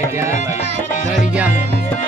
ya, ya. Dari jam.